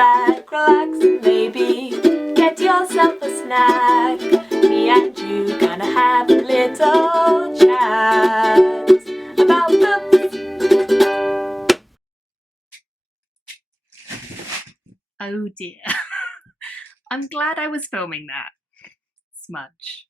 back, relax, and maybe get yourself a snack. Me and you gonna have a little chat about books. Oh dear. I'm glad I was filming that. Smudge.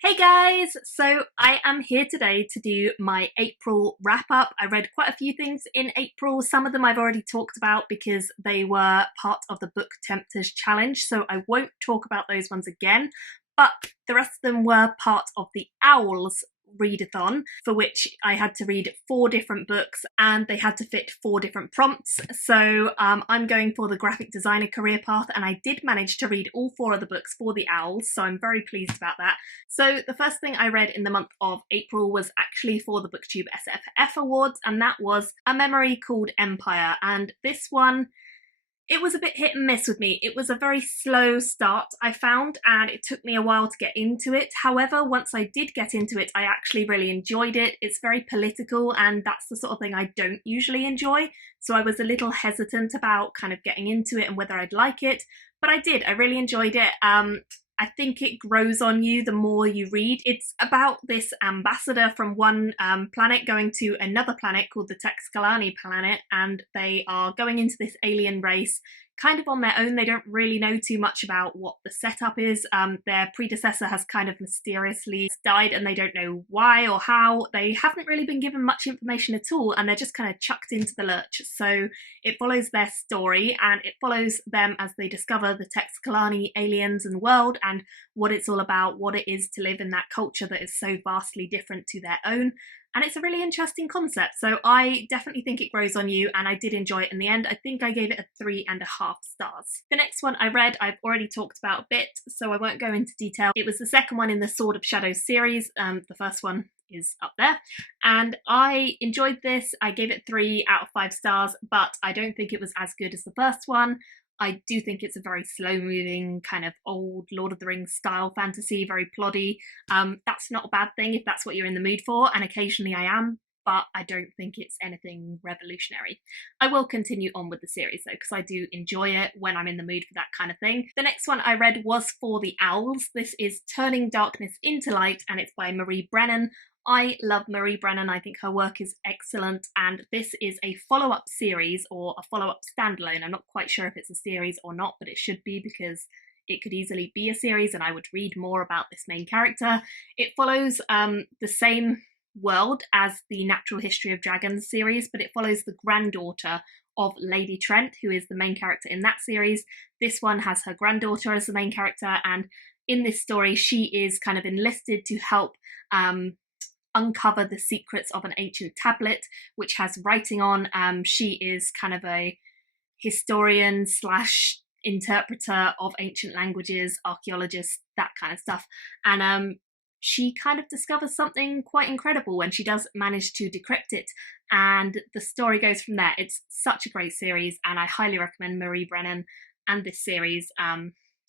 Hey guys! So I am here today to do my April wrap-up. I read quite a few things in April. Some of them I've already talked about because they were part of the Book Tempters challenge, so I won't talk about those ones again. But the rest of them were part of the O.W.Ls readathon, for which I had to read 4 different books and they had to fit 4 different prompts. So I'm going for the graphic designer career path, and I did manage to read all 4 of the books for the O.W.Ls, so I'm very pleased about that. So the first thing I read in the month of April was actually for the Booktube SFF Awards, and that was A Memory Called Empire. And this one, it was a bit hit and miss with me. It was a very slow start, I found, and it took me a while to get into it. However, once I did get into it, I actually really enjoyed it. It's very political, and that's the sort of thing I don't usually enjoy. So I was a little hesitant about kind of getting into it and whether I'd like it, but I did. I really enjoyed it. I think it grows on you the more you read. It's about this ambassador from one planet going to another planet called the Texkalani planet, and they are going into this alien race kind of on their own. They don't really know too much about what the setup is. Their predecessor has kind of mysteriously died and they don't know why or how. They haven't really been given much information at all, and they're just kind of chucked into the lurch. So it follows their story, and it follows them as they discover the Texkalani aliens and world and what it's all about, what it is to live in that culture that is so vastly different to their own. And it's a really interesting concept, so I definitely think it grows on you, and I did enjoy it in the end. I think I gave it a 3.5 stars. The next one I read, I've already talked about a bit, so I won't go into detail. It was the second one in the Sword of Shadows series. The first one is up there, and I enjoyed this. I gave it 3 out of 5 stars, but I don't think it was as good as the first one. I do think it's a very slow-moving, kind of old Lord of the Rings style fantasy, very ploddy. That's not a bad thing if that's what you're in the mood for, and occasionally I am, but I don't think it's anything revolutionary. I will continue on with the series though, because I do enjoy it when I'm in the mood for that kind of thing. The next one I read was for the O.W.Ls. This is Turning Darkness into Light, and it's by Marie Brennan. I love Marie Brennan. I think her work is excellent, and this is a follow-up series or a follow-up standalone. I'm not quite sure if it's a series or not, but it should be, because it could easily be a series and I would read more about this main character. It follows the same world as the Natural History of Dragons series, but it follows the granddaughter of Lady Trent, who is the main character in that series. This one has her granddaughter as the main character, and in this story she is kind of enlisted to help uncover the secrets of an ancient tablet which has writing on. She is kind of a historian slash interpreter of ancient languages, archaeologist, that kind of stuff, and she kind of discovers something quite incredible when she does manage to decrypt it, and the story goes from there. It's such a great series, and I highly recommend Marie Brennan and this series.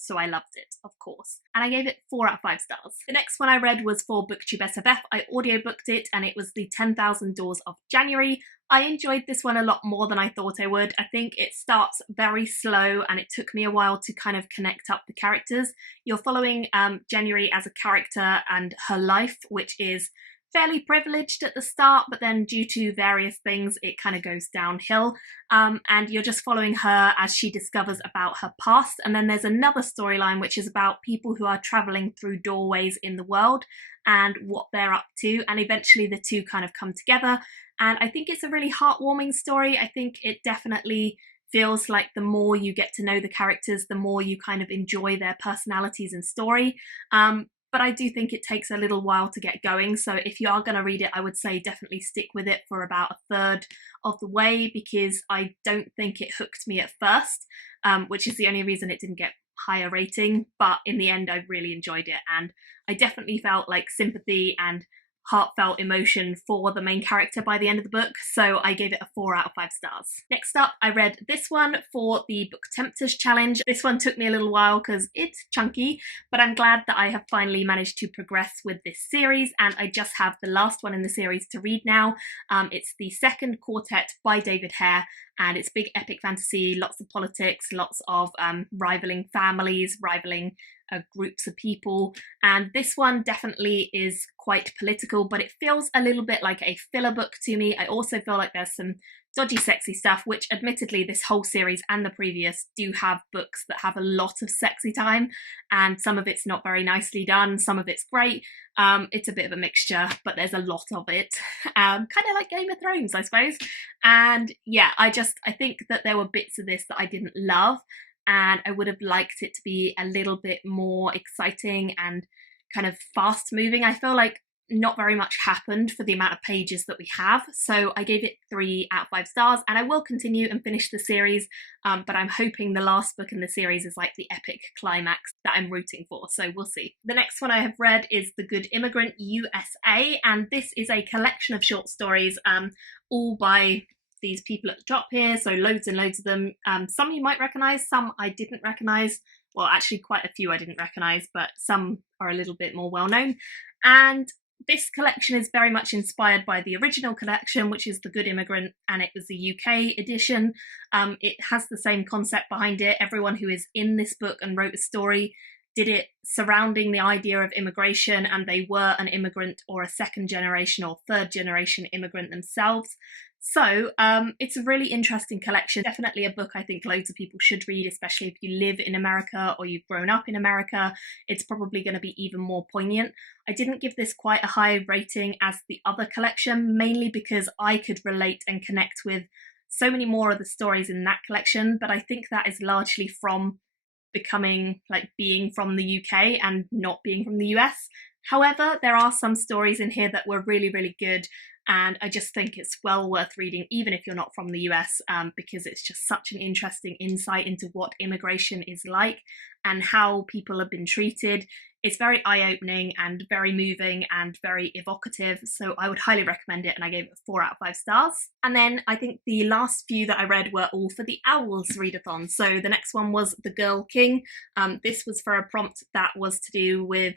So I loved it, of course. And I gave it 4 out of 5 stars. The next one I read was for Booktube SFF. I audiobooked it, and it was the 10,000 Doors of January. I enjoyed this one a lot more than I thought I would. I think it starts very slow, and it took me a while to kind of connect up the characters. You're following January as a character and her life, which is fairly privileged at the start, but then due to various things it kind of goes downhill, and you're just following her as she discovers about her past. And then there's another storyline which is about people who are traveling through doorways in the world and what they're up to, and eventually the two kind of come together. And I think it's a really heartwarming story. I think it definitely feels like the more you get to know the characters, the more you kind of enjoy their personalities and story. But I do think it takes a little while to get going, so if you are going to read it, I would say definitely stick with it for about 1/3 of the way, because I don't think it hooked me at first, which is the only reason it didn't get higher rating, but in the end I really enjoyed it, and I definitely felt like sympathy and heartfelt emotion for the main character by the end of the book, so I gave it a 4 out of 5 stars. Next up, I read this one for the Book Tempters challenge. This one took me a little while because it's chunky, but I'm glad that I have finally managed to progress with this series, and I just have the last one in the series to read now. It's the second quartet by David Hare, and it's big epic fantasy, lots of politics, lots of rivaling families, rivaling groups of people. And this one definitely is quite political, but it feels a little bit like a filler book to me. I also feel like there's some dodgy sexy stuff, which admittedly this whole series and the previous do have books that have a lot of sexy time, and some of it's not very nicely done, some of it's great. It's a bit of a mixture, but there's a lot of it. Kind of like Game of Thrones, I suppose. And yeah, I think that there were bits of this that I didn't love, and I would have liked it to be a little bit more exciting and kind of fast moving. I feel like not very much happened for the amount of pages that we have, so I gave it 3 out of 5 stars, and I will continue and finish the series, but I'm hoping the last book in the series is like the epic climax that I'm rooting for, so we'll see. The next one I have read is The Good Immigrant USA, and this is a collection of short stories, all by these people at the top here, so loads and loads of them. Some you might recognise, some I didn't recognise. Well, actually quite a few I didn't recognise, but some are a little bit more well known. And this collection is very much inspired by the original collection, which is The Good Immigrant, and it was the UK edition. It has the same concept behind it. Everyone who is in this book and wrote a story did it surrounding the idea of immigration, and they were an immigrant or a second generation or third generation immigrant themselves. So it's a really interesting collection, definitely a book I think loads of people should read, especially if you live in America or you've grown up in America. It's probably going to be even more poignant. I didn't give this quite a high rating as the other collection, mainly because I could relate and connect with so many more of the stories in that collection, but I think that is largely from being from the UK and not being from the US. However, there are some stories in here that were really, really good, and I just think it's well worth reading, even if you're not from the US, because it's just such an interesting insight into what immigration is like and how people have been treated. It's very eye-opening and very moving and very evocative, so I would highly recommend it, and I gave it 4 out of 5 stars. And then I think the last few that I read were all for the O.W.Ls readathon. So the next one was The Girl King. This was for a prompt that was to do with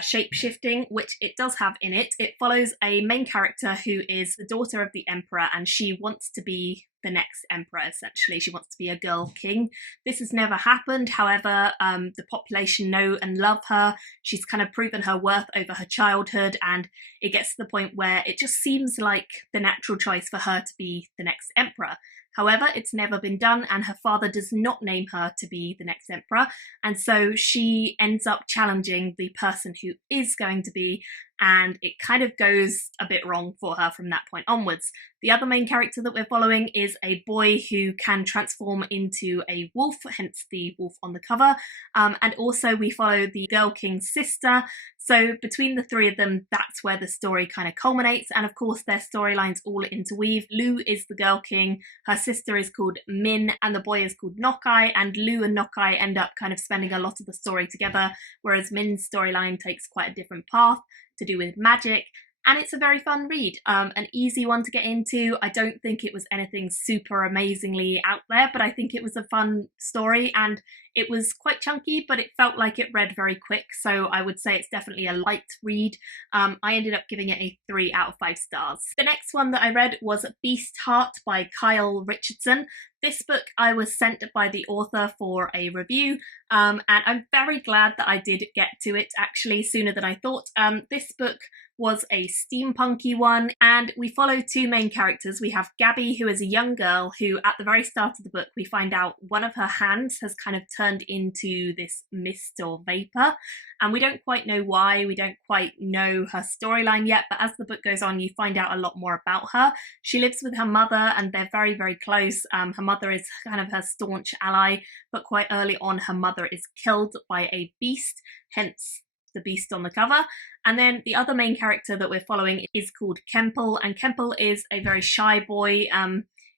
shape-shifting, which it does have in it. It follows a main character who is the daughter of the emperor, and she wants to be the next emperor, essentially. She wants to be a girl king. This has never happened, however, the population know and love her. She's kind of proven her worth over her childhood, and it gets to the point where it just seems like the natural choice for her to be the next emperor. However, it's never been done, and her father does not name her to be the next emperor, and so she ends up challenging the person who is going to be, and it kind of goes a bit wrong for her from that point onwards. The other main character that we're following is a boy who can transform into a wolf, hence the wolf on the cover, and also we follow the Girl King's sister. So between the 3 of them, that's where the story kind of culminates, and of course their storylines all interweave. Lou is the Girl King, her sister is called Min, and the boy is called Nokai, and Lou and Nokai end up kind of spending a lot of the story together, whereas Min's storyline takes quite a different path to do with magic. And it's a very fun read, an easy one to get into. I don't think it was anything super amazingly out there, but I think it was a fun story, and it was quite chunky, but it felt like it read very quick, so I would say it's definitely a light read. I ended up giving it a 3 out of 5 stars. The next one that I read was Beast Heart by Kyle Richardson. This book I was sent by the author for a review, and I'm very glad that I did get to it actually sooner than I thought. This book was a steampunky one, and we follow 2 main characters. We have Gabby, who is a young girl who, at the very start of the book, we find out one of her hands has kind of turned into this mist or vapour, and we don't quite know why. We don't quite know her storyline yet, but as the book goes on, you find out a lot more about her. She lives with her mother, and they're very, very close. Her mother is kind of her staunch ally, but quite early on, her mother is killed by a beast, hence the beast on the cover. And then the other main character that we're following is called Kemple, and Kemple is a very shy boy.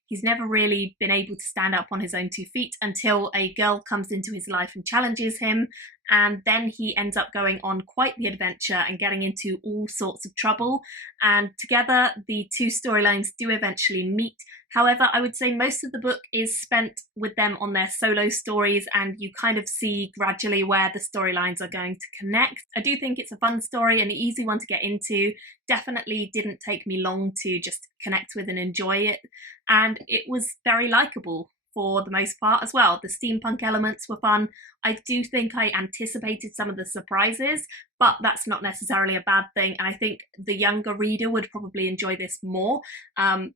He's never really been able to stand up on his own 2 feet until a girl comes into his life and challenges him, and then he ends up going on quite the adventure and getting into all sorts of trouble, and together the two storylines do eventually meet. However, I would say most of the book is spent with them on their solo stories, and you kind of see gradually where the storylines are going to connect. I do think it's a fun story, an easy one to get into. Definitely didn't take me long to just connect with and enjoy it, and it was very likeable for the most part as well. The steampunk elements were fun. I do think I anticipated some of the surprises, but that's not necessarily a bad thing, and I think the younger reader would probably enjoy this more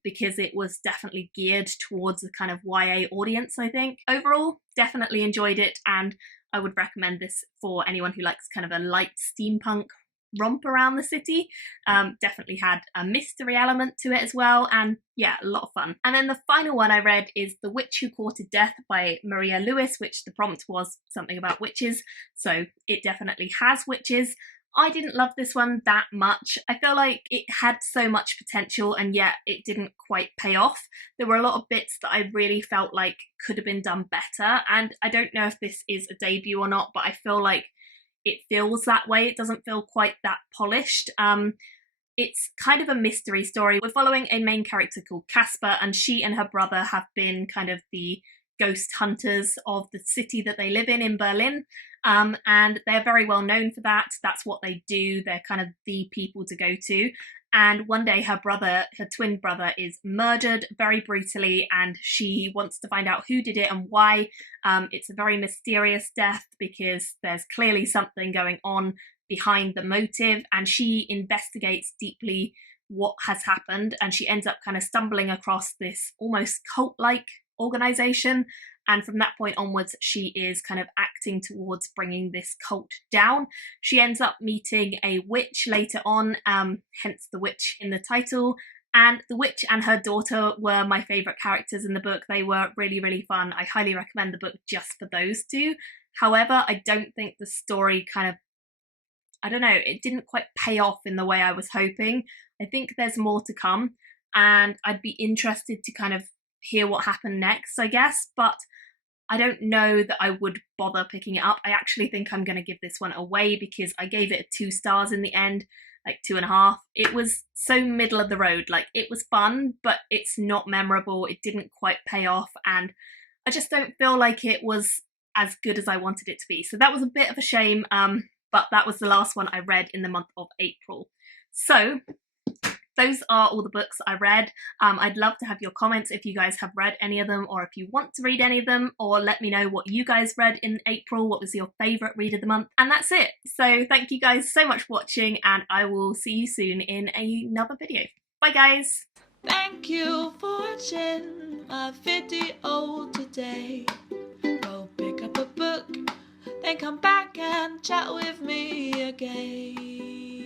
because it was definitely geared towards a kind of YA audience, I think. Overall, definitely enjoyed it, and I would recommend this for anyone who likes kind of a light steampunk romp around the city. Definitely had a mystery element to it as well, and yeah, a lot of fun. And then the final one I read is The Witch Who Courted Death by Maria Lewis, which the prompt was something about witches, so it definitely has witches. I didn't love this one that much. I feel like it had so much potential and yet it didn't quite pay off. There were a lot of bits that I really felt like could have been done better, and I don't know if this is a debut or not, but I feel like it feels that way. It doesn't feel quite that polished. It's kind of a mystery story. We're following a main character called Casper, and she and her brother have been kind of the ghost hunters of the city that they live in Berlin. And they're very well known for that. That's what they do. They're kind of the people to go to. And one day her twin brother is murdered very brutally, and she wants to find out who did it and why. It's a very mysterious death because there's clearly something going on behind the motive, and she investigates deeply what has happened, and she ends up kind of stumbling across this almost cult-like organization, and from that point onwards she is kind of acting towards bringing this cult down. She ends up meeting a witch later on, hence the witch in the title, and the witch and her daughter were my favourite characters in the book. They were really, really fun. I highly recommend the book just for those two. However, I don't think the story it didn't quite pay off in the way I was hoping. I think there's more to come, and I'd be interested to kind of hear what happened next, I guess, but I don't know that I would bother picking it up. I actually think I'm going to give this one away because I gave it 2 stars in the end, like 2.5. It was so middle of the road. Like, it was fun, but it's not memorable. It didn't quite pay off, and I just don't feel like it was as good as I wanted it to be. So that was a bit of a shame, but that was the last one I read in the month of April. So those are all the books I read. I'd love to have your comments if you guys have read any of them, or if you want to read any of them, or let me know what you guys read in April. What was your favourite read of the month? And that's it. So thank you guys so much for watching, and I will see you soon in another video. Bye guys! Thank you for watching my video today. Go pick up a book, then come back and chat with me again.